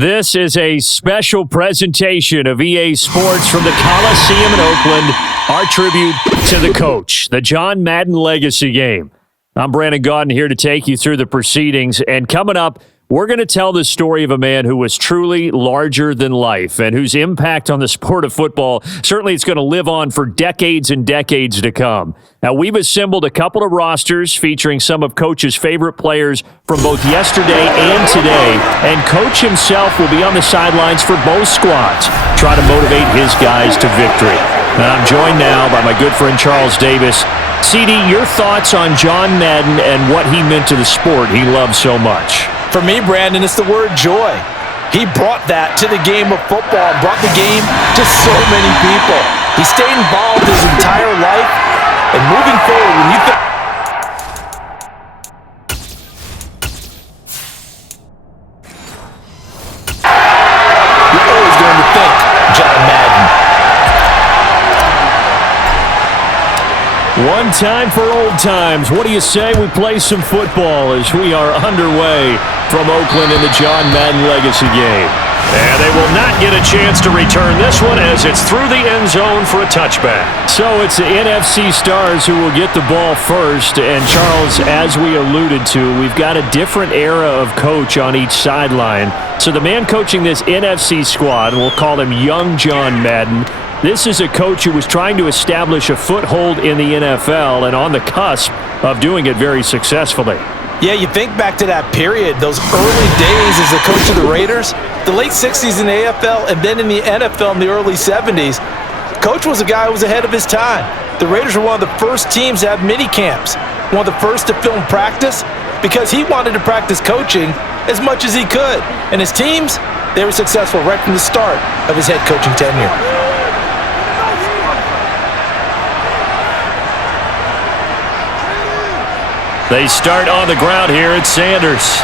This is a special presentation of EA Sports from the Coliseum in Oakland, our tribute to the coach, the John Madden Legacy Game. I'm Brandon Gaudin here to take you through the proceedings, and coming up, we're going to tell the story of a man who was truly larger than life and whose impact on the sport of football, certainly it's going to live on for decades and decades to come. Now, we've assembled a couple of rosters featuring some of Coach's favorite players from both yesterday and today, and Coach himself will be on the sidelines for both squads, trying to motivate his guys to victory. And I'm joined now by my good friend Charles Davis. CD, your thoughts on John Madden and what he meant to the sport he loves so much? For me, Brandon, it's the word joy. He brought that to the game of football, brought the game to so many people. He stayed involved his entire life, and moving forward, when you think... You're always going to think John Madden. One time for old times. What do you say we play some football as we are underway from Oakland in the John Madden Legacy Game? And they will not get a chance to return this one as it's through the end zone for a touchback. So it's the NFC stars who will get the ball first. And Charles, as we alluded to, we've got a different era of coach on each sideline. So the man coaching this NFC squad, we'll call him Young John Madden. This is a coach who was trying to establish a foothold in the NFL and on the cusp of doing it very successfully. Yeah, you think back to that period, those early days as the coach of the Raiders, the late 60s in the AFL and then in the NFL in the early 70s. Coach was a guy who was ahead of his time. The Raiders were one of the first teams to have mini camps, one of the first to film practice, because he wanted to practice coaching as much as he could. And his teams, they were successful right from the start of his head coaching tenure. They start on the ground here at Sanders.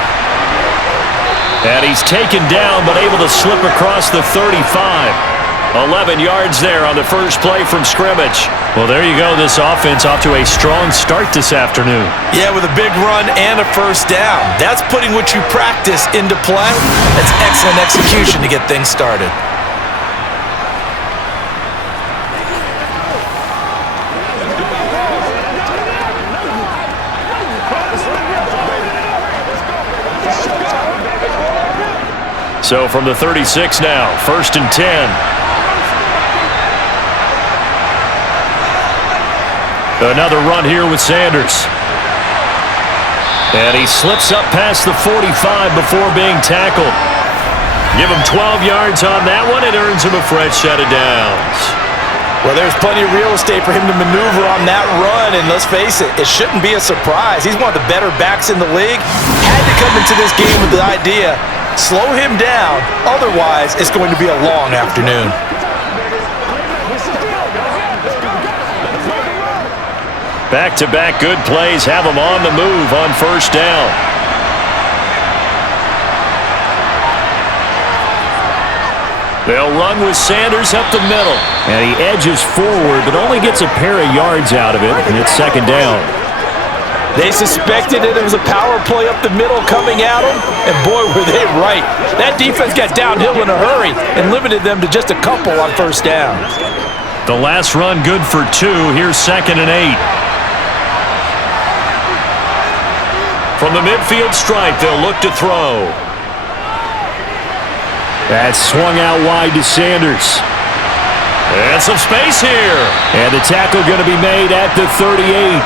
And he's taken down but able to slip across the 35. 11 yards there on the first play from scrimmage. Well, there you go. This offense off to a strong start this afternoon. Yeah, with a big run and a first down. That's putting what you practice into play. That's excellent execution to get things started. So from the 36 now, 1st and 10. Another run here with Sanders. And he slips up past the 45 before being tackled. Give him 12 yards on that one. It earns him a fresh set of downs. Well, there's plenty of real estate for him to maneuver on that run, and let's face it, it shouldn't be a surprise. He's one of the better backs in the league. Had to come into this game with the idea, slow him down, otherwise it's going to be a long afternoon. Back-to-back good plays have him on the move on first down. They'll run with Sanders up the middle. And he edges forward, but only gets a pair of yards out of it, and it's second down. They suspected that it was a power play up the middle coming at them, and boy, were they right. That defense got downhill in a hurry and limited them to just a couple on first down. The last run good for 2. Here's 2nd and 8. From the midfield stripe, they'll look to throw. That's swung out wide to Sanders. And some space here. And the tackle going to be made at the 38.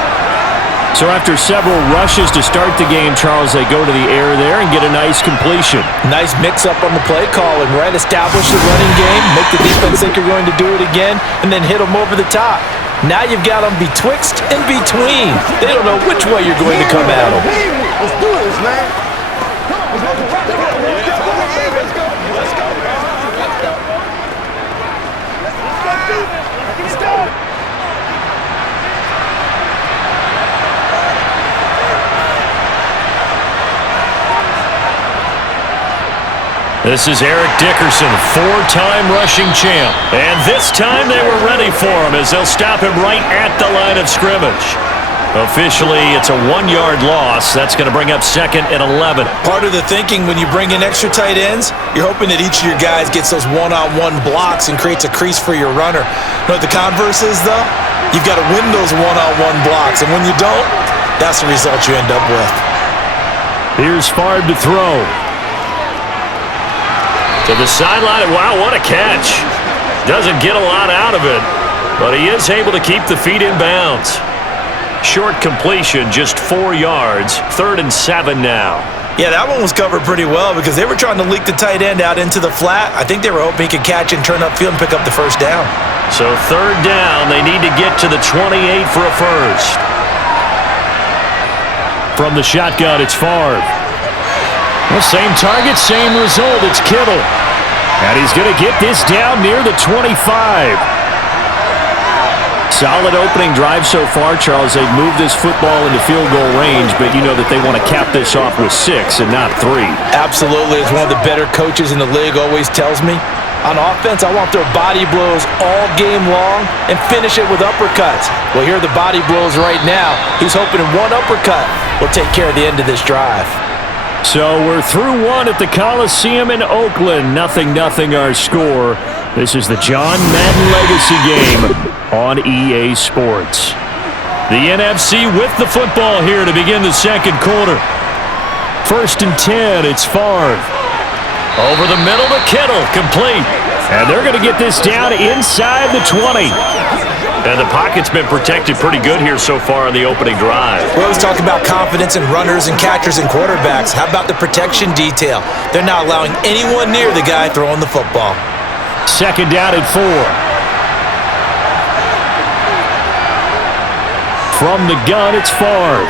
So after several rushes to start the game, Charles, they go to the air there and get a nice completion. Nice mix-up on the play call and right, establish the running game, make the defense think you're going to do it again, and then hit them over the top. Now you've got them betwixt and between. They don't know which way you're going to come at them. Let's do this, man. This is Eric Dickerson, 4-time rushing champ. And this time they were ready for him as they'll stop him right at the line of scrimmage. Officially, it's a 1-yard loss. That's going to bring up 2nd and 11. Part of the thinking when you bring in extra tight ends, you're hoping that each of your guys gets those one-on-one blocks and creates a crease for your runner. You know what the converse is, though? You've got to win those one-on-one blocks, and when you don't, that's the result you end up with. Here's Favre to throw. To the sideline. Wow, what a catch. Doesn't get a lot out of it, but he is able to keep the feet in bounds. Short completion, just 4 yards. 3rd and 7 now. Yeah, that one was covered pretty well because they were trying to leak the tight end out into the flat. I think they were hoping he could catch and turn upfield and pick up the first down. So 3rd down, they need to get to the 28 for a first. From the shotgun, it's Favre. Well, same target, same result. It's Kittle. And he's going to get this down near the 25. Solid opening drive so far, Charles. They've moved this football into field goal range, but you know that they want to cap this off with 6 and not 3. Absolutely. As one of the better coaches in the league always tells me, on offense, I want their body blows all game long and finish it with uppercuts. Well, here are the body blows right now. He's hoping one uppercut will take care of the end of this drive. So we're through 1 at the Coliseum in Oakland. 0-0 our score. This is the John Madden Legacy game on EA Sports. The NFC with the football here to begin the 2nd quarter. 1st and 10, it's Favre. Over the middle to Kittle, complete. And they're going to get this down inside the 20. And the pocket's been protected pretty good here so far on the opening drive. We always talk about confidence in runners and catchers and quarterbacks. How about the protection detail? They're not allowing anyone near the guy throwing the football. 2nd down and 4. From the gun, it's Favre.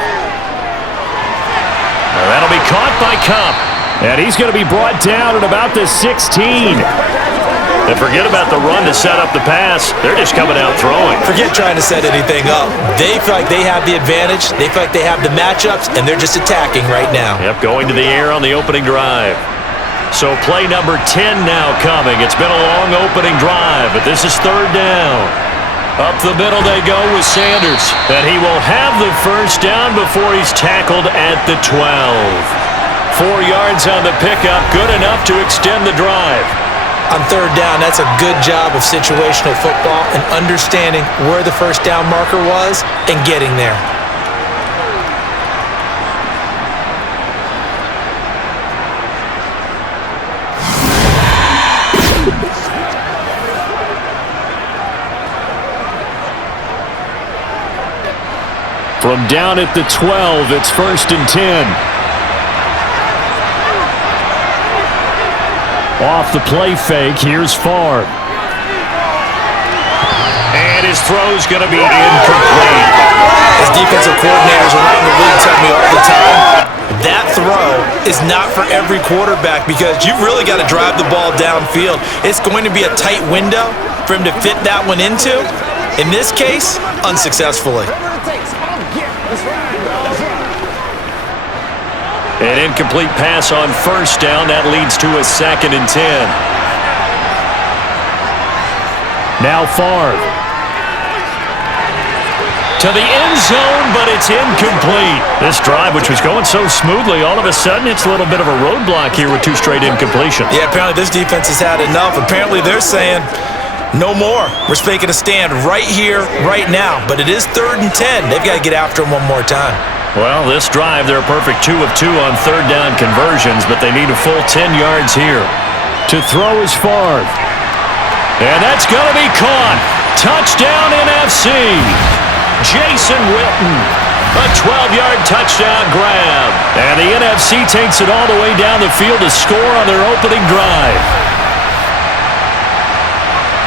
Now that'll be caught by Cup. And he's going to be brought down at about the 16. And forget about the run to set up the pass. They're just coming out throwing. Forget trying to set anything up. They feel like they have the advantage. They feel like they have the matchups, and they're just attacking right now. Yep, going to the air on the opening drive. So play number 10 now coming. It's been a long opening drive, but this is 3rd down. Up the middle they go with Sanders. And he will have the first down before he's tackled at the 12. 4 yards on the pickup, good enough to extend the drive. On 3rd down, that's a good job of situational football and understanding where the first down marker was and getting there. From down at the 12, it's 1st and 10. Off the play fake, here's Favre. And his throw's going to be incomplete. As defensive coordinators around the league tell me all the time, that throw is not for every quarterback because you've really got to drive the ball downfield. It's going to be a tight window for him to fit that one into. In this case, unsuccessfully. An incomplete pass on 1st down. That leads to a 2nd and 10. Now Favre. To the end zone, but it's incomplete. This drive, which was going so smoothly, all of a sudden it's a little bit of a roadblock here with 2 straight incompletions. Yeah, apparently this defense has had enough. Apparently they're saying, no more. We're making a stand right here, right now. But it is 3rd and 10. They've got to get after him one more time. Well, this drive, they're a perfect 2 of 2 on 3rd down conversions, but they need a full 10 yards here. To throw is Favre. And that's going to be caught. Touchdown NFC. Jason Witten. A 12-yard touchdown grab. And the NFC takes it all the way down the field to score on their opening drive.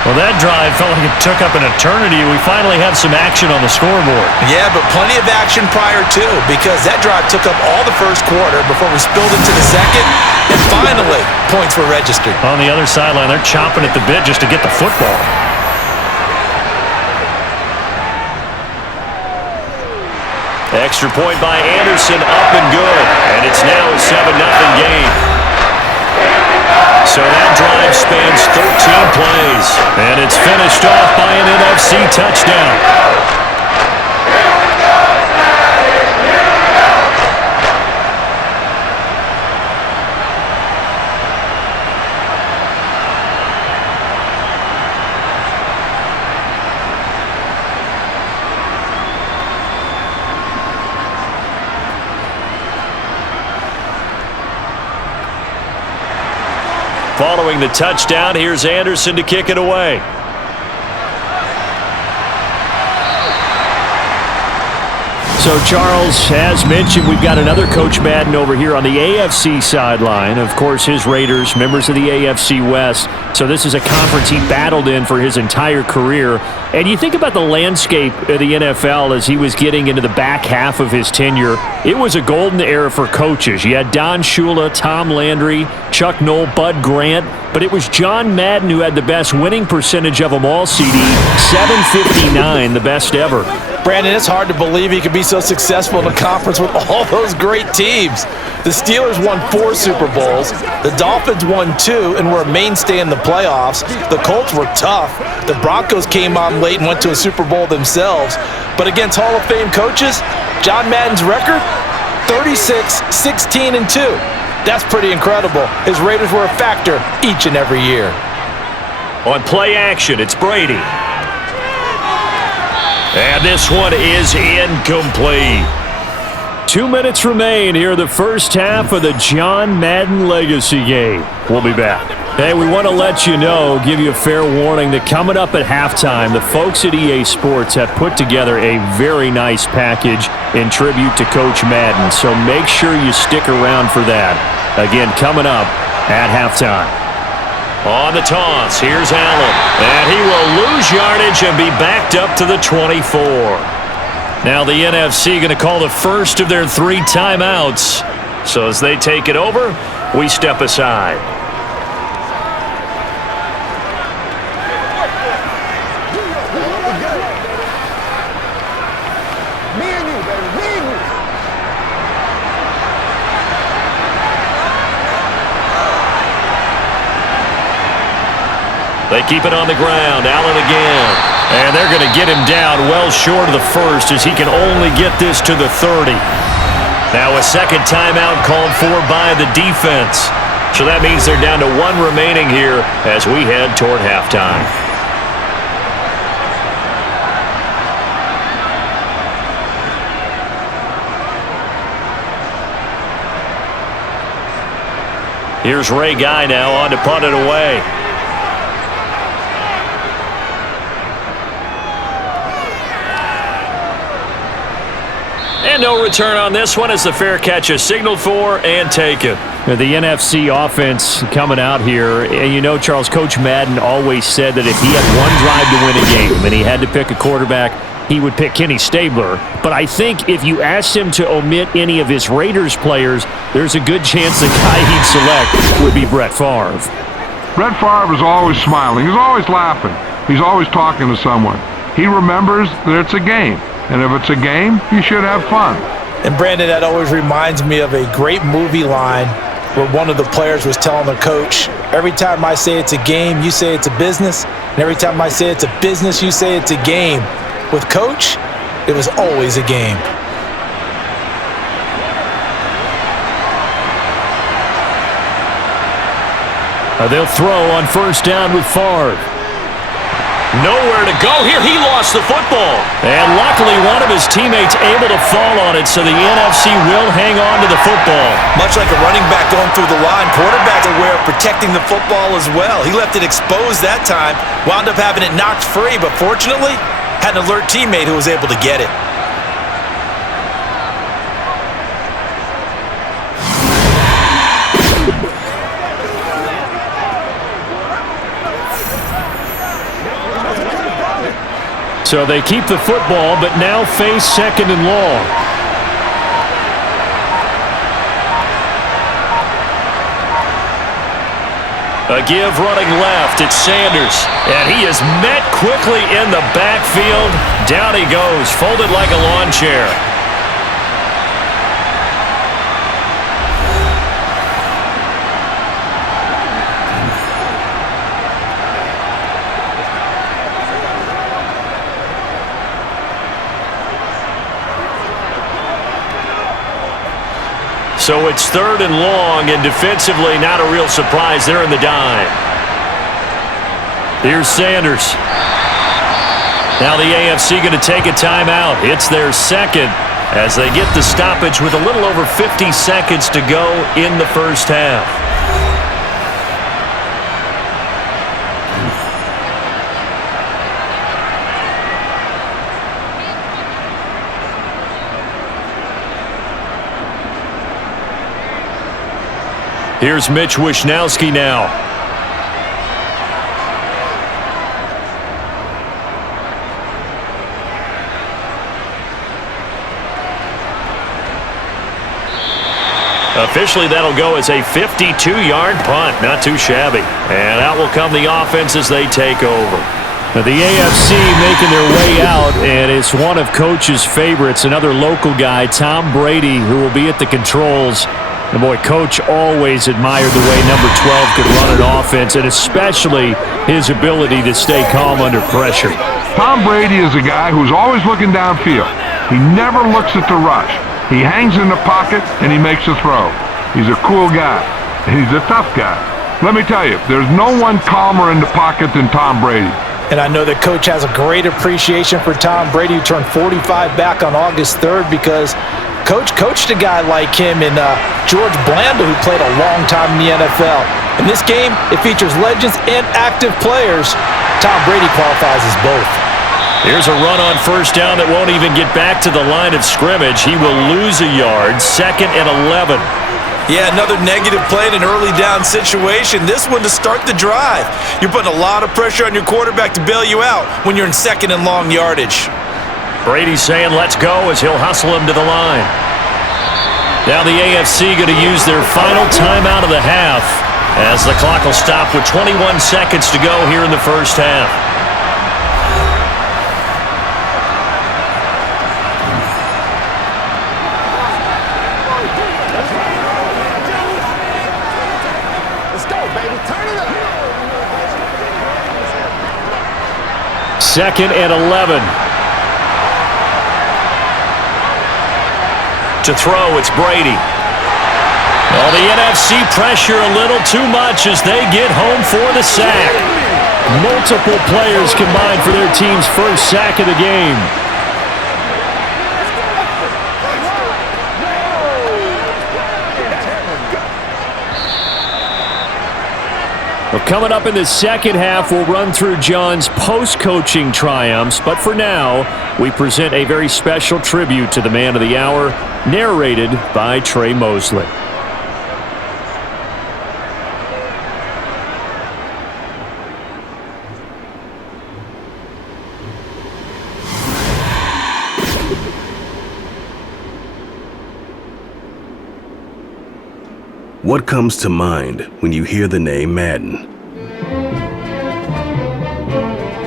Well, that drive felt like it took up an eternity. We finally have some action on the scoreboard. Yeah, but plenty of action prior to, because that drive took up all the first quarter before we spilled into the 2nd, and finally, points were registered. On the other sideline, they're chomping at the bit just to get the football. Extra point by Anderson, up and good. And it's now a 7-0 game. So that drive spans 13 plays. And it's finished off by an NFC touchdown. Following the touchdown, here's Anderson to kick it away. So, Charles, as mentioned, we've got another Coach Madden over here on the AFC sideline. Of course, his Raiders, members of the AFC West. So this is a conference he battled in for his entire career. And you think about the landscape of the NFL as he was getting into the back half of his tenure. It was a golden era for coaches. You had Don Shula, Tom Landry, Chuck Noll, Bud Grant. But it was John Madden who had the best winning percentage of them all, CD. 759, the best ever. Brandon, it's hard to believe he could be so successful in a conference with all those great teams. The Steelers won 4 Super Bowls. The Dolphins won 2 and were a mainstay in the playoffs. The Colts were tough. The Broncos came on late and went to a Super Bowl themselves. But against Hall of Fame coaches, John Madden's record, 36, 16, and 2. That's pretty incredible. His Raiders were a factor each and every year. On play action, it's Brady. And this one is incomplete. 2 minutes remain here in the first half of the John Madden Legacy game. We'll be back. Hey, we want to let you know, give you a fair warning that coming up at halftime, the folks at EA Sports have put together a very nice package in tribute to Coach Madden. So make sure you stick around for that. Again, coming up at halftime. On the toss, here's Allen. And he will lose yardage and be backed up to the 24. Now the NFC going to call the first of their 3 timeouts. So as they take it over, we step aside. They keep it on the ground. Allen again. And they're going to get him down well short of the first as he can only get this to the 30. Now a second timeout called for by the defense. So that means they're down to 1 remaining here as we head toward halftime. Here's Ray Guy now on to punt it away. And no return on this one as the fair catch is signaled for and taken. The NFC offense coming out here. And you know, Charles, Coach Madden always said that if he had one drive to win a game and he had to pick a quarterback, he would pick Kenny Stabler. But I think if you asked him to omit any of his Raiders players, there's a good chance the guy he'd select would be Brett Favre. Brett Favre is always smiling. He's always laughing. He's always talking to someone. He remembers that it's a game. And if it's a game, you should have fun. And Brandon, that always reminds me of a great movie line where one of the players was telling the coach, every time I say it's a game, you say it's a business. And every time I say it's a business, you say it's a game. With Coach, it was always a game. They'll throw on first down with Favre. Nowhere to go here. He lost the football. And luckily, one of his teammates able to fall on it, so the NFC will hang on to the football. Much like a running back going through the line, quarterback's aware of protecting the football as well. He left it exposed that time, wound up having it knocked free, but fortunately, had an alert teammate who was able to get it. So they keep the football, but now face second and long. A give running left. It's Sanders. And he is met quickly in the backfield. Down he goes, folded like a lawn chair. So it's third and long, and defensively not a real surprise. They're in the dime. Here's Sanders. Now the AFC going to take a timeout. It's their second as they get the stoppage with a little over 50 seconds to go in the first half. Here's Mitch Wishnowski now. Officially, that'll go as a 52-yard punt. Not too shabby. And out will come the offense as they take over. Now, the AFC making their way out, and it's one of Coach's favorites, another local guy, Tom Brady, who will be at the controls. And boy, Coach always admired the way number 12 could run an offense, and especially his ability to stay calm under pressure. Tom Brady is a guy who's always looking downfield. He never looks at the rush. He hangs in the pocket, and he makes a throw. He's a cool guy, and he's a tough guy. Let me tell you, there's no one calmer in the pocket than Tom Brady. And I know that Coach has a great appreciation for Tom Brady, who turned 45 back on August 3rd, because Coach coached a guy like him in George Blanda, who played a long time in the NFL. In this game, it features legends and active players. Tom Brady qualifies as both. Here's a run on first down that won't even get back to the line of scrimmage. He will lose a yard, 2nd and 11. Yeah, another negative play in an early down situation. This one to start the drive. You're putting a lot of pressure on your quarterback to bail you out when you're in 2nd and long yardage. Brady's saying let's go as he'll hustle him to the line. Now the AFC going to use their final timeout of the half as the clock will stop with 21 seconds to go here in the first half. Second and 11. To throw, it's Brady. Well, the NFC pressure a little too much as they get home for the sack. Multiple players combined for their team's first sack of the game. Well, coming up in the second half, we'll run through John's post-coaching triumphs. But for now, we present a very special tribute to the man of the hour, narrated by Trey Mosley. What comes to mind when you hear the name Madden?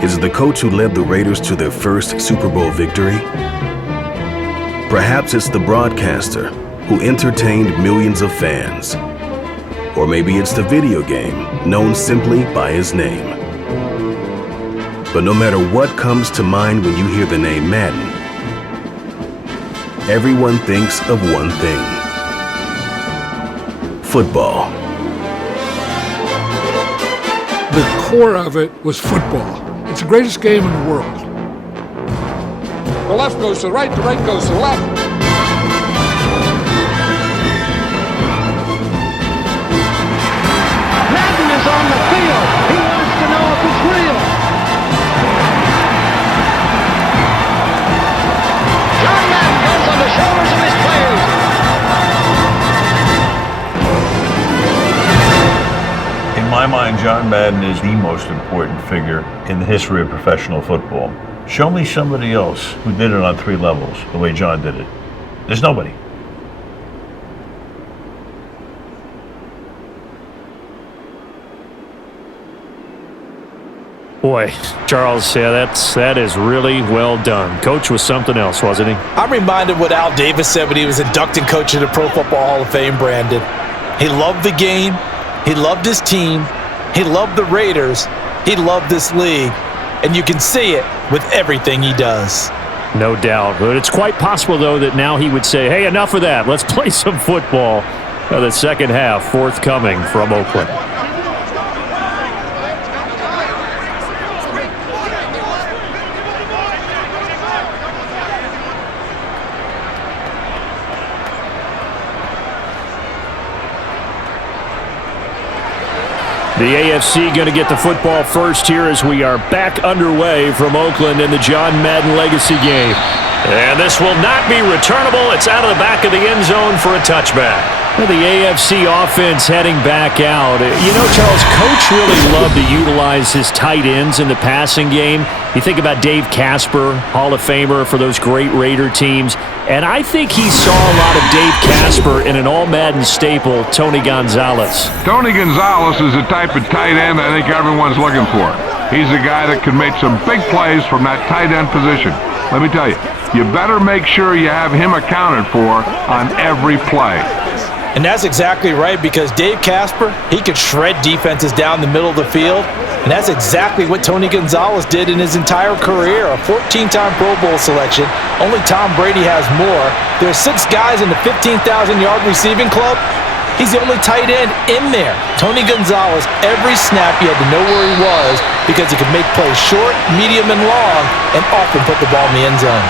Is it the coach who led the Raiders to their first Super Bowl victory? Perhaps it's the broadcaster who entertained millions of fans. Or maybe it's the video game known simply by his name. But no matter what comes to mind when you hear the name Madden, everyone thinks of one thing: football. The core of it was football. It's the greatest game in the world. The left goes to the right goes to the left. Madden is on the field. He wants to know if it's real. John Madden goes on the shoulders of his players. In my mind, John Madden is the most important figure in the history of professional football. Show me somebody else who did it on 3 levels the way John did it. There's nobody. Boy, Charles, yeah, that is really well done. Coach was something else, wasn't he? I'm reminded what Al Davis said when he was inducting coach of the Pro Football Hall of Fame, Brandon. He loved the game. He loved his team. He loved the Raiders. He loved this league. And you can see it with everything he does. No doubt. But it's quite possible, though, that now he would say, hey, enough of that. Let's play some football. The second half forthcoming from Oakland. The AFC going to get the football first here as we are back underway from Oakland in the John Madden Legacy game. And this will not be returnable. It's out of the back of the end zone for a touchback. The AFC offense heading back out. You know, Charles, Coach really loved to utilize his tight ends in the passing game. You think about Dave Casper, Hall of Famer for those great Raider teams. And I think he saw a lot of Dave Casper in an All-Madden staple, Tony Gonzalez. Tony Gonzalez is the type of tight end I think everyone's looking for. He's a guy that can make some big plays from that tight end position. Let me tell you, you better make sure you have him accounted for on every play. And that's exactly right, because Dave Casper, he could shred defenses down the middle of the field. And that's exactly what Tony Gonzalez did in his entire career, a 14-time Pro Bowl selection. Only Tom Brady has more. There are 6 guys in the 15,000-yard receiving club. He's the only tight end in there. Tony Gonzalez, every snap you had to know where he was because he could make plays short, medium, and long, and often put the ball in the end zone.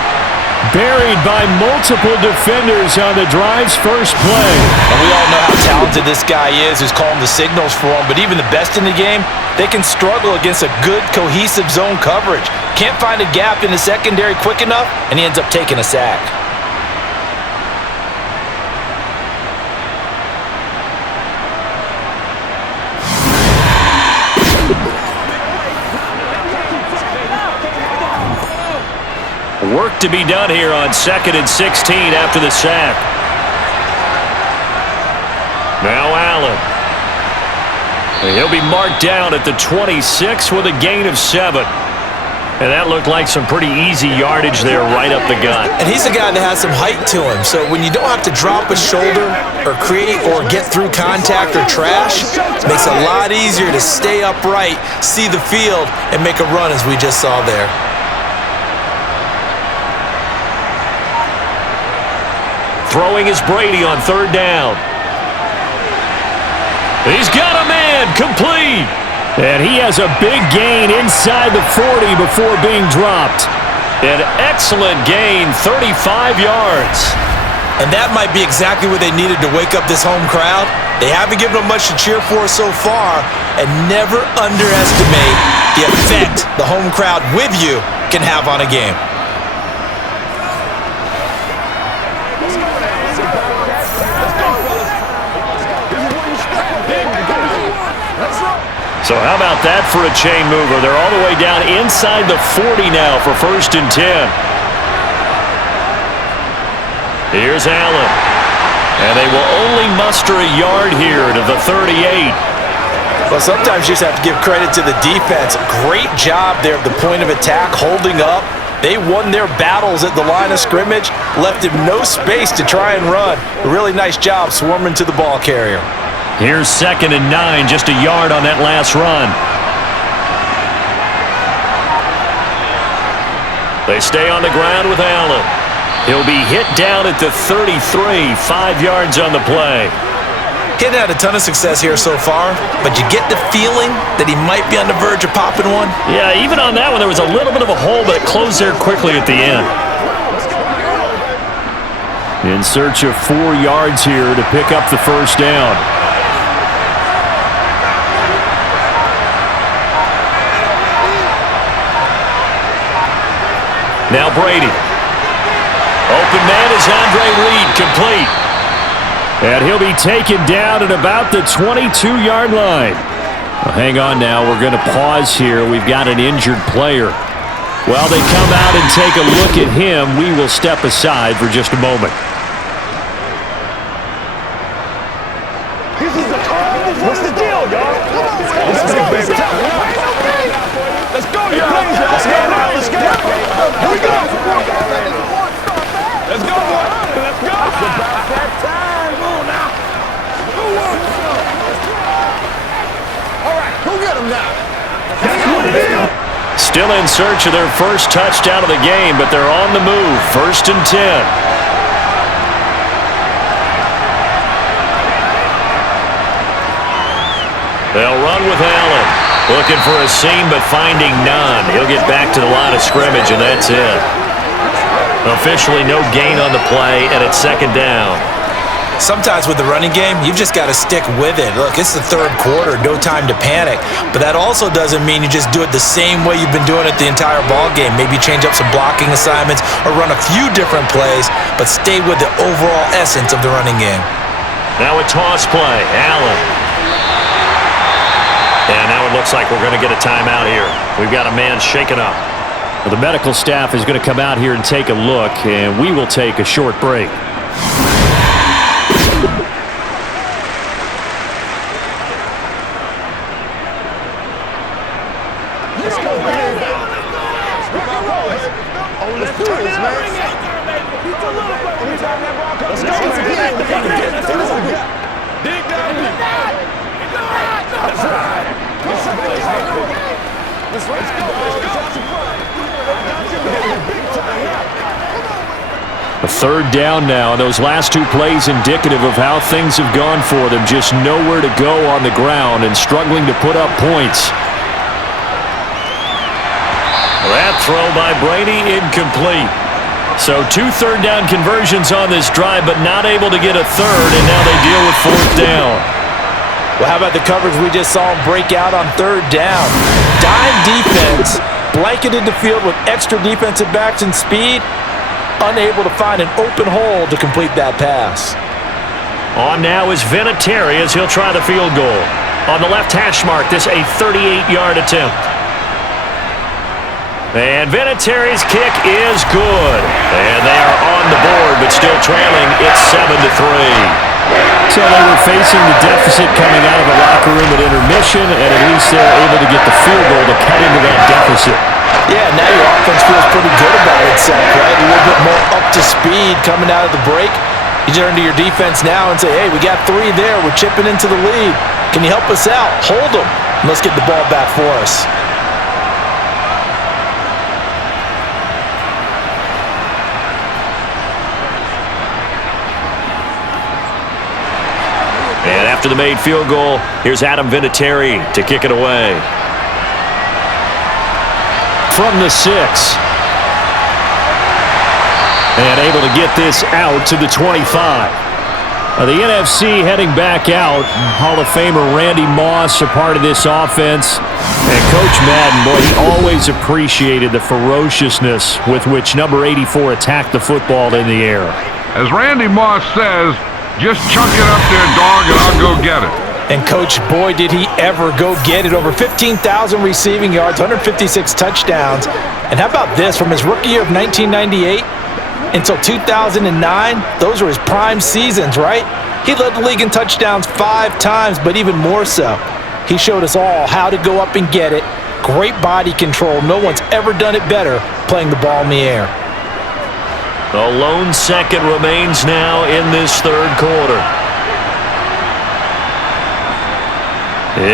Buried by multiple defenders on the drive's first play. And we all know how talented this guy is who's calling the signals for him, but even the best in the game, they can struggle against a good, cohesive zone coverage. Can't find a gap in the secondary quick enough, and he ends up taking a sack. Work to be done here on 2nd and 16 after the sack. Now Allen. He'll be marked down at the 26 with a gain of 7. And that looked like some pretty easy yardage there right up the gut. And he's a guy that has some height to him, so when you don't have to drop a shoulder or create or get through contact or trash, it makes it a lot easier to stay upright, see the field, and make a run as we just saw there. Throwing is Brady on 3rd down. He's got a man, complete. And he has a big gain inside the 40 before being dropped. An excellent gain, 35 yards. And that might be exactly what they needed to wake up this home crowd. They haven't given them much to cheer for so far, and never underestimate the effect the home crowd with you can have on a game. So how about that for a chain mover? They're all the way down inside the 40 now for 1st and 10. Here's Allen. And they will only muster a yard here to the 38. Well, sometimes you just have to give credit to the defense. Great job there at the point of attack, holding up. They won their battles at the line of scrimmage, left him no space to try and run. A really nice job swarming to the ball carrier. Here's 2nd and 9, just a yard on that last run. They stay on the ground with Allen. He'll be hit down at the 33, 5 yards on the play. He hadn't had a ton of success here so far, but you get the feeling that he might be on the verge of popping one. Yeah, even on that one, there was a little bit of a hole, but it closed there quickly at the end. In search of 4 yards here to pick up the 1st down. Now Brady. Open man is Andre Reed, complete. And he'll be taken down at about the 22-yard line. Well, hang on now. We're going to pause here. We've got an injured player. While they come out and take a look at him, we will step aside for just a moment. What's the deal, y'all? Let's go, baby. Let's go, y'all. Let's go now. Let's go. Here we go. Let's go, boy. Let's go. It's about that time. Come on now. Who wants some? All right, who get him now? Still in search of their first touchdown of the game, but they're on the move. 1st and 10. They'll run with Allen. Looking for a seam, but finding none. He'll get back to the line of scrimmage, and that's it. Officially no gain on the play, and it's 2nd down. Sometimes with the running game, you've just got to stick with it. Look, it's the 3rd quarter, no time to panic. But that also doesn't mean you just do it the same way you've been doing it the entire ball game. Maybe change up some blocking assignments or run a few different plays, but stay with the overall essence of the running game. Now a toss play. Allen. And now it looks like we're going to get a timeout here. We've got a man shaken up. Well, the medical staff is going to come out here and take a look, and we will take a short break. Let's go, man. Oh, let's do this, man. Let's go, man. Dig down deep. That's right. Let's go. A third down now, and those last two plays indicative of how things have gone for them. Just nowhere to go on the ground and struggling to put up points. That throw by Brady incomplete. So 2 third-down conversions on this drive, but not able to get a third, and now they deal with 4th down. Well, how about the coverage we just saw him break out on 3rd down? Dime defense, blanketed the field with extra defensive backs and speed, unable to find an open hole to complete that pass. On now is Vinatieri as he'll try the field goal. On the left hash mark, this a 38-yard attempt. And Vinatieri's kick is good. And they are on the board, but still trailing. It's 7-3. So they were facing the deficit coming out of the locker room at intermission, and at least they're able to get the field goal to cut into that deficit. Yeah, now your offense feels pretty good about itself, right? A little bit more up to speed coming out of the break. You turn to your defense now and say, hey, we got 3 there. We're chipping into the lead. Can you help us out? Hold them. Let's get the ball back for us. And after the made field goal, here's Adam Vinatieri to kick it away. From the 6. And able to get this out to the 25. The NFC heading back out. Hall of Famer Randy Moss a part of this offense. And Coach Madden, boy, he always appreciated the ferociousness with which number 84 attacked the football in the air. As Randy Moss says, just chunk it up there, dog, and I'll go get it. And, Coach, boy, did he ever go get it. Over 15,000 receiving yards, 156 touchdowns. And how about this? From his rookie year of 1998 until 2009, those were his prime seasons, right? He led the league in touchdowns 5 times, but even more so, he showed us all how to go up and get it. Great body control. No one's ever done it better playing the ball in the air. The lone second remains now in this 3rd quarter.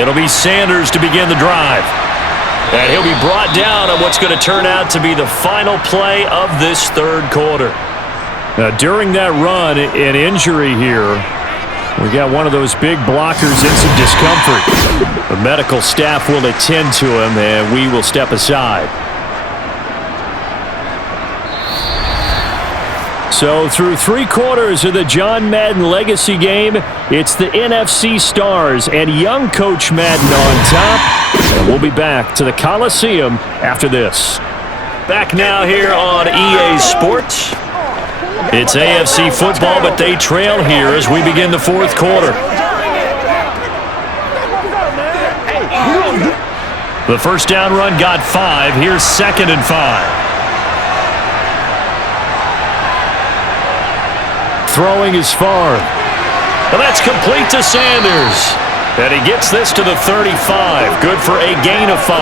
It'll be Sanders to begin the drive. And he'll be brought down on what's going to turn out to be the final play of this 3rd quarter. Now, during that run, an injury here. We got one of those big blockers in some discomfort. The medical staff will attend to him, and we will step aside. So through 3 quarters of the John Madden Legacy game, it's the NFC stars and young Coach Madden on top. And we'll be back to the Coliseum after this. Back now here on EA Sports. It's AFC football, but they trail here as we begin the 4th quarter. The first down run got 5. Here's 2nd and 5. Throwing is far. Well, that's complete to Sanders. And he gets this to the 35. Good for a gain of 5.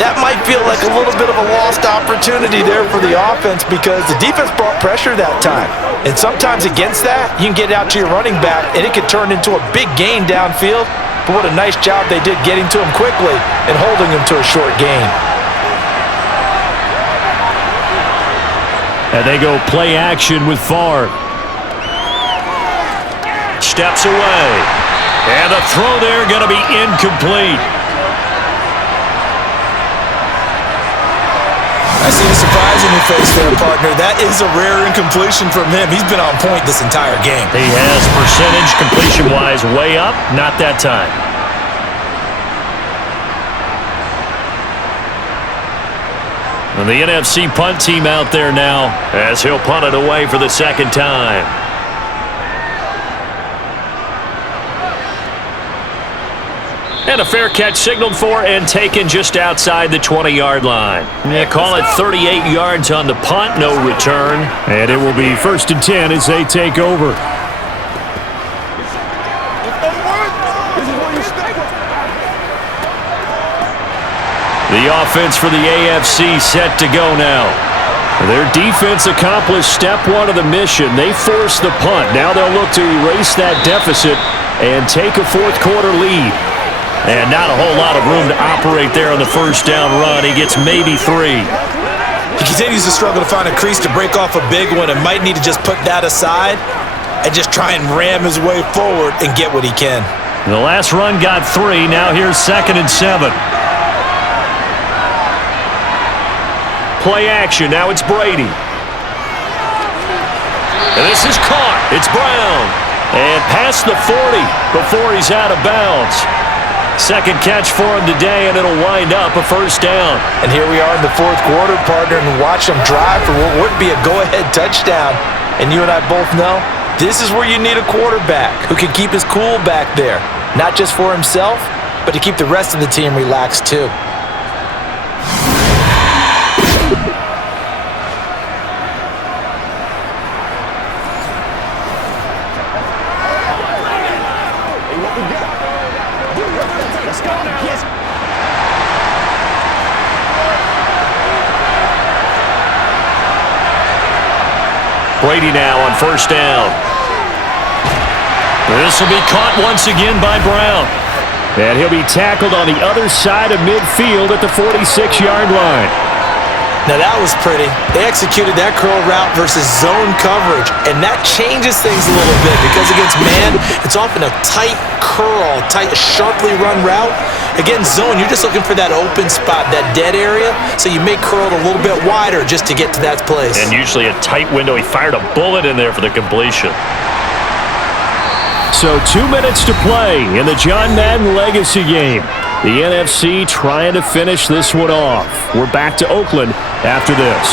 That might feel like a little bit of a lost opportunity there for the offense because the defense brought pressure that time. And sometimes against that, you can get out to your running back, and it could turn into a big gain downfield. But what a nice job they did getting to him quickly and holding him to a short gain. And they go play action with Favre. Steps away. And the throw there going to be incomplete. I see the surprise in your face there, partner. That is a rare incompletion from him. He's been on point this entire game. He has percentage completion-wise way up. Not that time. And the NFC punt team out there now as he'll punt it away for the 2nd time. And a fair catch signaled for and taken just outside the 20-yard line. Yeah, call it 38 yards on the punt, no return. And it will be 1st and 10 as they take over. The offense for the AFC set to go now. Their defense accomplished step one of the mission. They forced the punt. Now they'll look to erase that deficit and take a fourth-quarter lead. And not a whole lot of room to operate there on the first down run. He gets maybe 3. He continues to struggle to find a crease to break off a big one and might need to just put that aside and just try and ram his way forward and get what he can. The last run got 3. Now here's 2nd and 7. Play action. Now it's Brady. And this is caught. It's Brown. And past the 40 before he's out of bounds. Second catch for him today, and it'll wind up a first down. And here we are in the fourth quarter, partner, and watch him drive for what would be a go-ahead touchdown. And you and I both know this is where you need a quarterback who can keep his cool back there, not just for himself, but to keep the rest of the team relaxed too. Brady now on first down. This will be caught once again by Brown. And he'll be tackled on the other side of midfield at the 46-yard line. Now that was pretty. They executed that curl route versus zone coverage, and that changes things a little bit because against man, it's often a tight curl, tight, sharply run route. Against zone, you're just looking for that open spot, that dead area, so you may curl it a little bit wider just to get to that place. And usually a tight window. He fired a bullet in there for the completion. So 2 minutes to play in the John Madden Legacy game. The NFC trying to finish this one off. We're back to Oakland after this.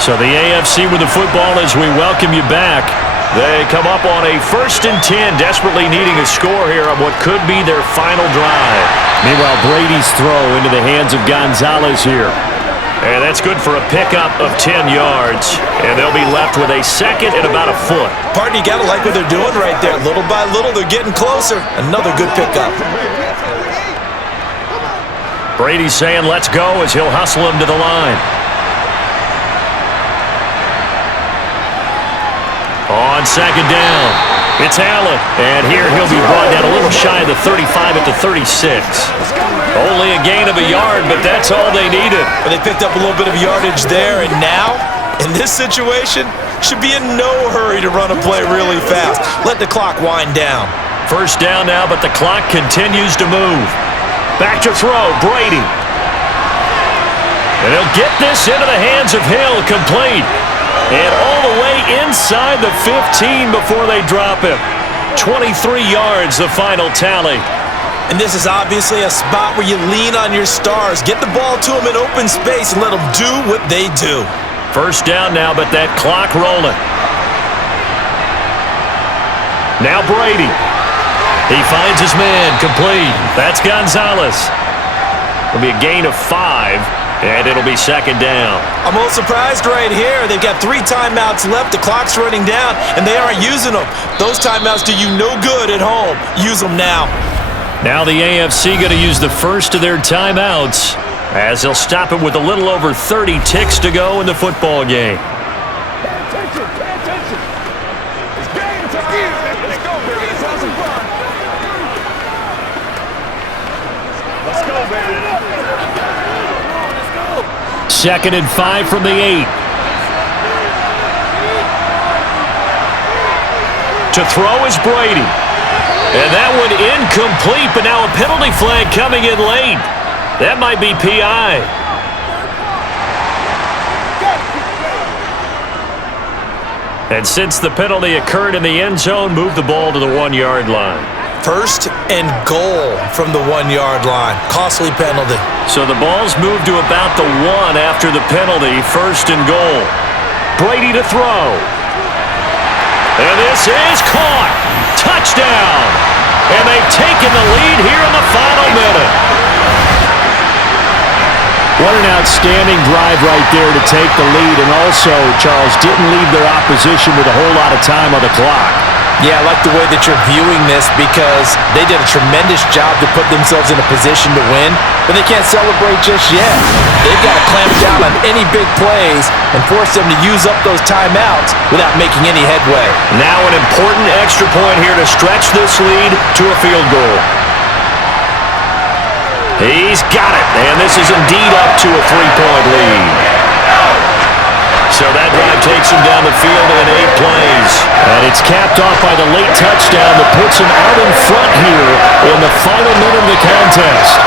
So the AFC with the football as we welcome you back. They come up on a 1st and 10, desperately needing a score here on what could be their final drive. Meanwhile, Brady's throw into the hands of Gonzalez here. And that's good for a pickup of 10 yards. And they'll be left with a second and about a foot. Partner, you got to like what they're doing right there. Little by little, they're getting closer. Another good pickup. Brady's saying let's go as he'll hustle him to the line. On second down, it's Allen. And here he'll be brought down a little shy of the 35 at the 36. Only a gain of a yard, but that's all they needed. But they picked up a little bit of yardage there, and now, in this situation, should be in no hurry to run a play really fast. Let the clock wind down. First down now, but the clock continues to move. Back to throw, Brady. And he'll get this into the hands of Hill, complete. And all the way inside the 15 before they drop him. 23 yards, the final tally. And this is obviously a spot where you lean on your stars. Get the ball to them in open space and let them do what they do. First down now, but that clock rolling. Now Brady. He finds his man, complete. That's Gonzalez. It'll be a gain of 5, and it'll be second down. I'm a little surprised right here. They've got 3 timeouts left. The clock's running down, and they aren't using them. Those timeouts do you no good at home. Use them now. Now the AFC going to use the first of their timeouts as they'll stop it with a little over 30 ticks to go in the football game. Second and 5 from the 8. To throw is Brady. And that one incomplete, but now a penalty flag coming in late. That might be PI. And since the penalty occurred in the end zone, move the ball to the 1-yard line. First and goal from the 1-yard line. Costly penalty. So the ball's moved to about the 1 after the penalty. First and goal. Brady to throw. And this is caught. Touchdown. And they've taken the lead here in the final minute. What an outstanding drive right there to take the lead. And also, Charles, didn't leave their opposition with a whole lot of time on the clock. Yeah, I like the way that you're viewing this because they did a tremendous job to put themselves in a position to win, but they can't celebrate just yet. They've got to clamp down on any big plays and force them to use up those timeouts without making any headway. Now an important extra point here to stretch this lead to a field goal. He's got it, and this is indeed up to a 3-point lead. So that drive takes him down the field in 8 plays. And it's capped off by the late touchdown that puts him out in front here in the final minute of the contest.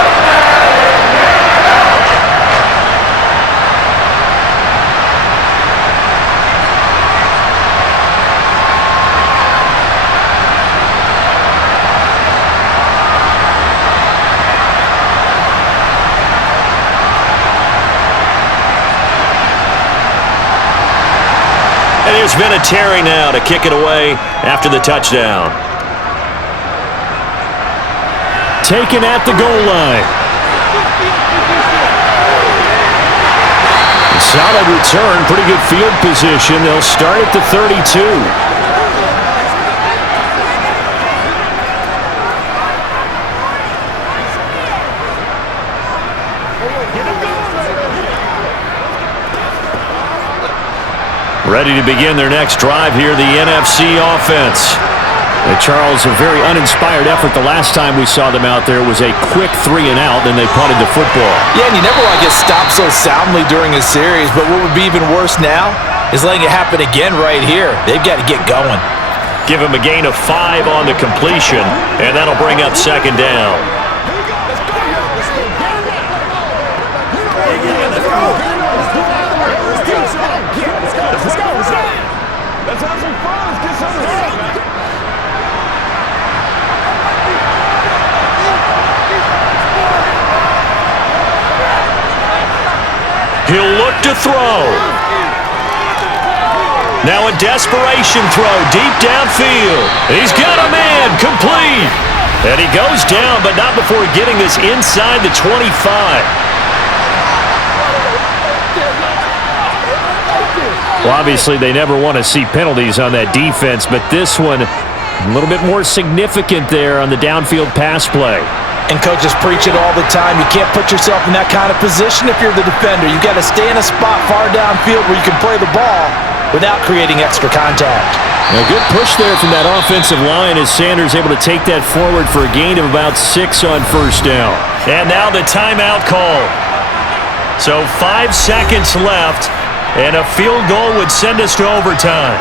And there's been a Terry now to kick it away after the touchdown. Taken at the goal line. Solid return, pretty good field position. They'll start at the 32. Ready to begin their next drive here, the NFC offense. Charles, a very uninspired effort the last time we saw them out there. It was a quick 3-and-out, then they punted the football. Yeah, and you never want to get stopped so soundly during a series, but what would be even worse now is letting it happen again right here. They've got to get going. Give him a gain of 5 on the completion, and that'll bring up second down. Let's have some fun. Let's get some fun. He'll look to throw. Now a desperation throw deep downfield. He's got a man, complete. And he goes down, but not before getting this inside the 25. Well, obviously, they never want to see penalties on that defense, but this one a little bit more significant there on the downfield pass play. And coaches preach it all the time. You can't put yourself in that kind of position if you're the defender. You've got to stay in a spot far downfield where you can play the ball without creating extra contact. A good push there from that offensive line as Sanders able to take that forward for a gain of about 6 on first down. And now the timeout call. So 5 seconds left. And a field goal would send us to overtime.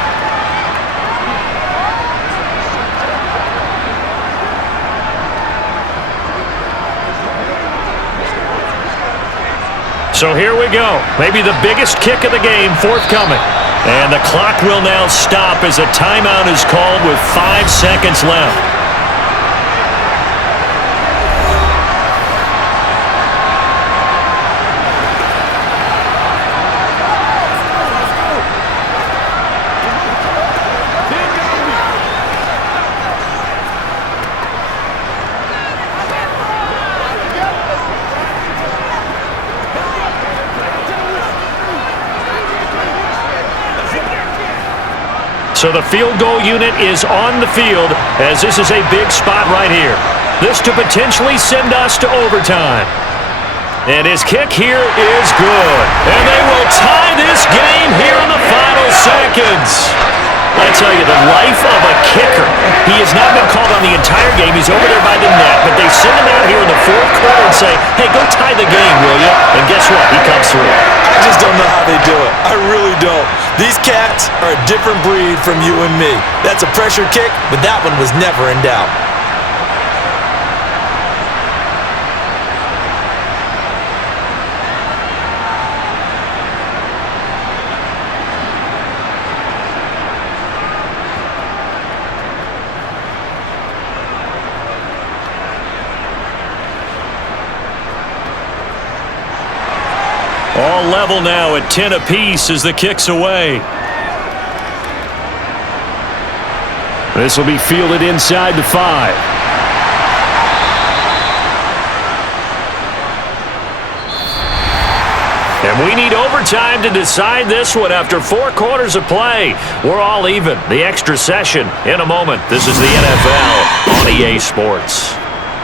So here we go. Maybe the biggest kick of the game forthcoming. And the clock will now stop as a timeout is called with 5 seconds left. So the field goal unit is on the field as this is a big spot right here. This to potentially send us to overtime. And his kick here is good. And they will tie this game here in the final seconds. I tell you, the life of a kicker. He has not been called on the entire game. He's over there by the net. But they send him out here in the fourth quarter and say, hey, go tie the game, will you? And guess what? He comes through. I just don't know how they do it. I really don't. These cats are a different breed from you and me. That's a pressure kick, but that one was never in doubt. All level now at 10 apiece as the kick's away. This will be fielded inside the 5. And we need overtime to decide this one after 4 quarters of play. We're all even. The extra session in a moment. This is the NFL on EA Sports.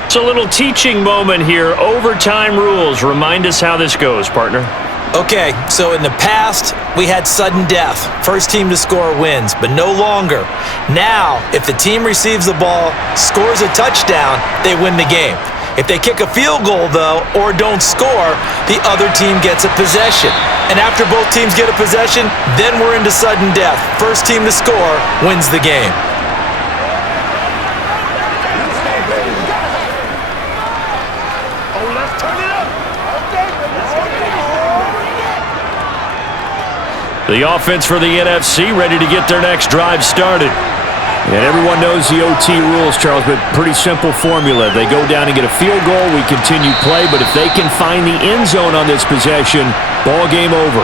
It's a little teaching moment here. Overtime rules. Remind us how this goes, partner. Okay, so in the past, we had sudden death. First team to score wins, but no longer. Now, if the team receives the ball, scores a touchdown, they win the game. If they kick a field goal, though, or don't score, the other team gets a possession. And after both teams get a possession, then we're into sudden death. First team to score wins the game. The offense for the NFC ready to get their next drive started. And everyone knows the OT rules, Charles, but pretty simple formula. They go down and get a field goal, we continue play, but if they can find the end zone on this possession, ball game over.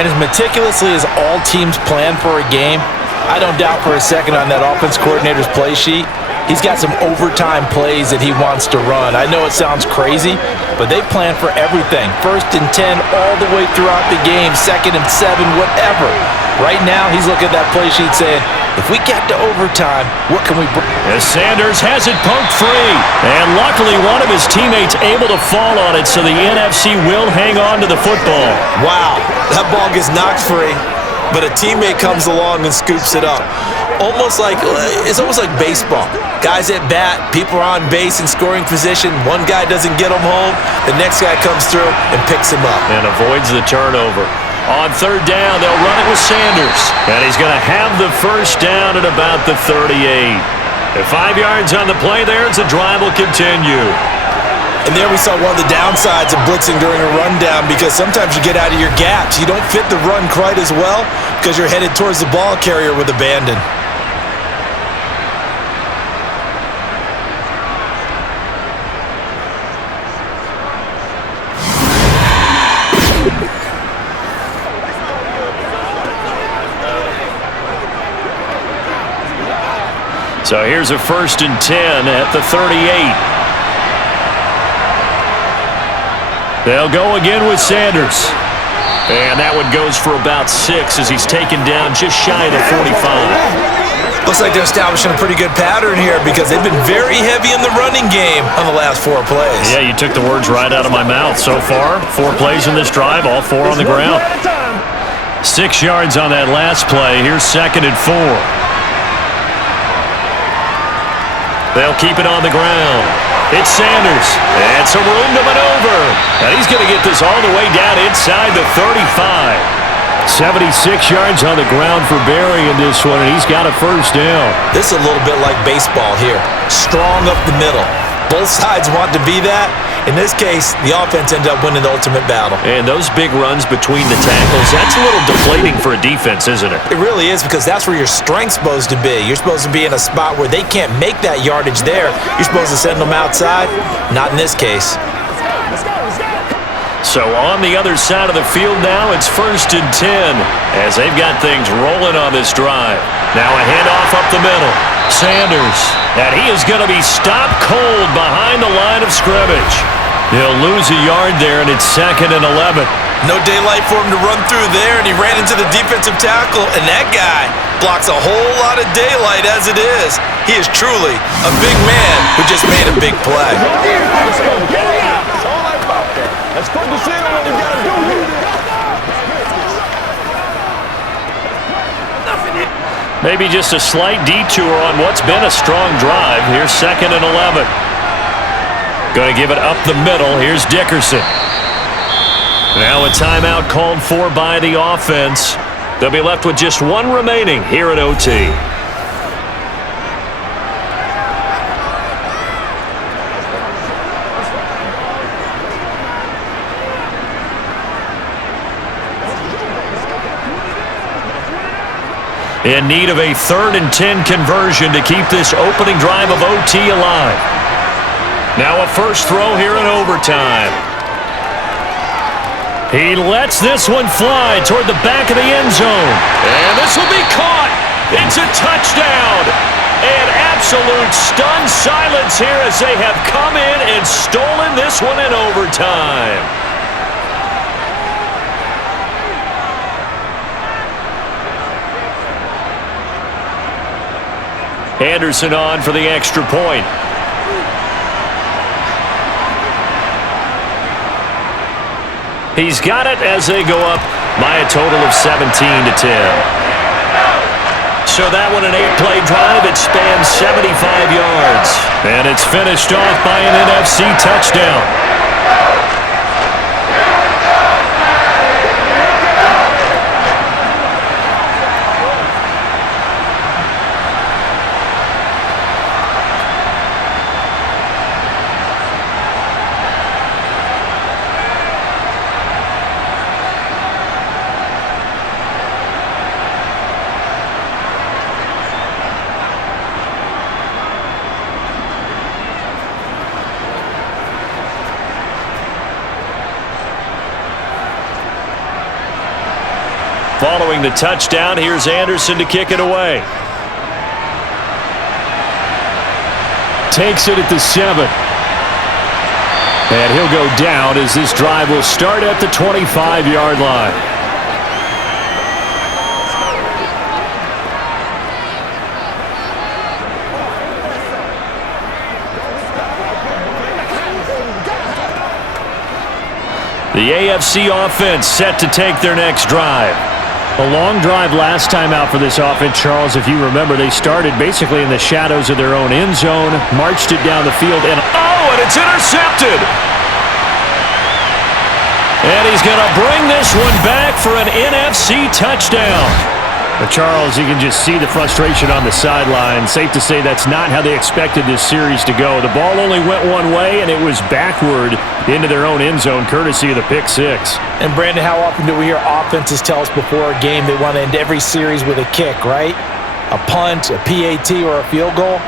And as meticulously as all teams plan for a game, I don't doubt for a second on that offense coordinator's play sheet, he's got some overtime plays that he wants to run. I know it sounds crazy, but they plan for everything. 1st and 10 all the way throughout the game, 2nd and 7, whatever. Right now, he's looking at that play sheet saying, if we get to overtime, what can we bring? As Sanders has it poked free. And luckily, one of his teammates able to fall on it, so the NFC will hang on to the football. Wow, that ball gets knocked free, but a teammate comes along and scoops it up. It's almost like baseball. Guys at bat, people are on base in scoring position. One guy doesn't get him home, the next guy comes through and picks him up. And avoids the turnover. On 3rd down, they'll run it with Sanders. And he's going to have the first down at about the 38. At 5 yards on the play there, as the drive will continue. And there we saw one of the downsides of blitzing during a rundown, because sometimes you get out of your gaps. You don't fit the run quite as well because you're headed towards the ball carrier with abandon. So here's a 1st and 10 at the 38. They'll go again with Sanders. And that one goes for about 6 as he's taken down just shy of the 45. Looks like they're establishing a pretty good pattern here, because they've been very heavy in the running game on the last 4 plays. Yeah, you took the words right out of my mouth. So far, 4 plays in this drive, all 4 on the ground. 6 yards on that last play. Here's 2nd and 4. They'll keep it on the ground. It's Sanders. And some room to maneuver. And he's going to get this all the way down inside the 35. 76 yards on the ground for Barry in this one, and he's got a first down. This is a little bit like baseball here. Strong up the middle. Both sides want to be that. In this case, the offense ended up winning the ultimate battle. And those big runs between the tackles, that's a little deflating for a defense, isn't it? It really is, because that's where your strength's supposed to be. You're supposed to be in a spot where they can't make that yardage there. You're supposed to send them outside. Not in this case. So on the other side of the field now, it's 1st and 10 as they've got things rolling on this drive. Now a handoff up the middle. Sanders, and he is going to be stopped cold behind the line of scrimmage. He'll lose a yard there, and it's 2nd and 11. No daylight for him to run through there, and he ran into the defensive tackle, and that guy blocks a whole lot of daylight as it is. He is truly a big man who just made a big play. Let's go. Get it out. That's all I'm about there. Let's go to see what we got to do here. Maybe just a slight detour on what's been a strong drive. Here's 2nd and 11. Going to give it up the middle. Here's Dickerson. Now a timeout called for by the offense. They'll be left with just 1 remaining here at OT. In need of a 3rd and 10 conversion to keep this opening drive of OT alive. Now a first throw here in overtime. He lets this one fly toward the back of the end zone. And this will be caught. It's a touchdown. And absolute stunned silence here as they have come in and stolen this one in overtime. Anderson on for the extra point. He's got it as they go up by a total of 17-10. So that one, an 8-play drive. It spans 75 yards. And it's finished off by an NFC touchdown. Following the touchdown, here's Anderson to kick it away. Takes it at the 7. And he'll go down as this drive will start at the 25-yard line. The AFC offense set to take their next drive. A long drive last time out for this offense, Charles. If you remember, they started basically in the shadows of their own end zone, marched it down the field, and it's intercepted! And he's going to bring this one back for an NFC touchdown. But Charles, you can just see the frustration on the sideline. Safe to say that's not how they expected this series to go. The ball only went one way, and it was backward into their own end zone, courtesy of the pick six. And Brandon, how often do we hear offenses tell us before a game they want to end every series with a kick, right? A punt, a PAT, or a field goal.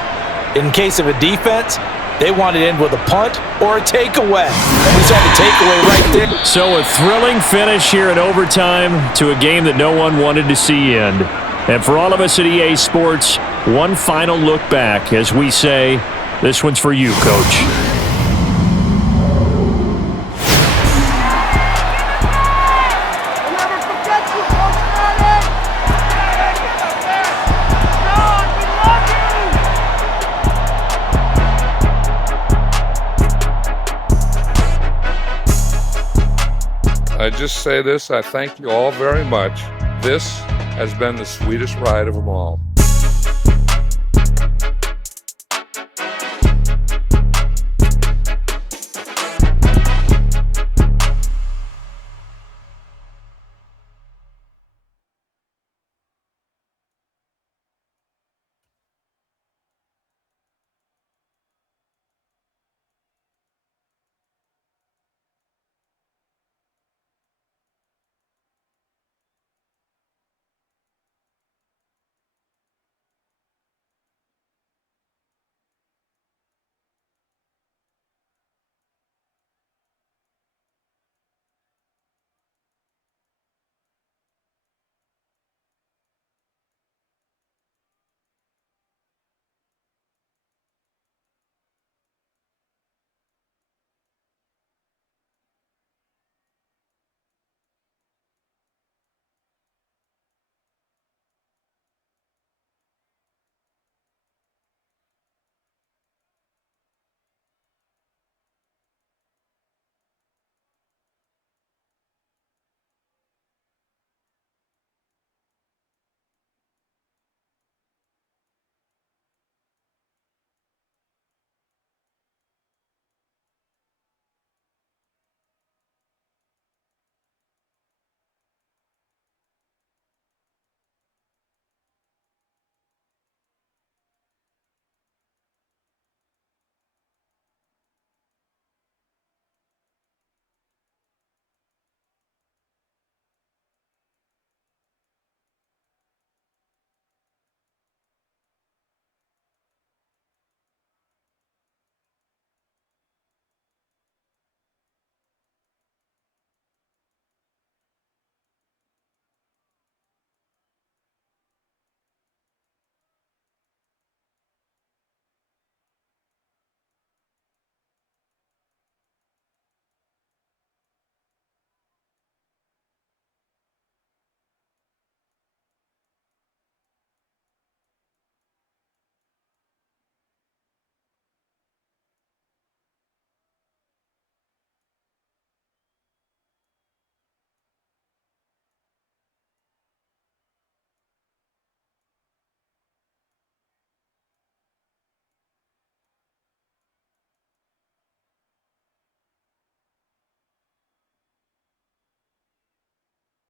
In case of a defense, they want to end with a punt or a takeaway. And we saw the takeaway right there. So a thrilling finish here in overtime to a game that no one wanted to see end. And for all of us at EA Sports, one final look back as we say, this one's for you, Coach. I just say this, I thank you all very much. This has been the sweetest ride of them all.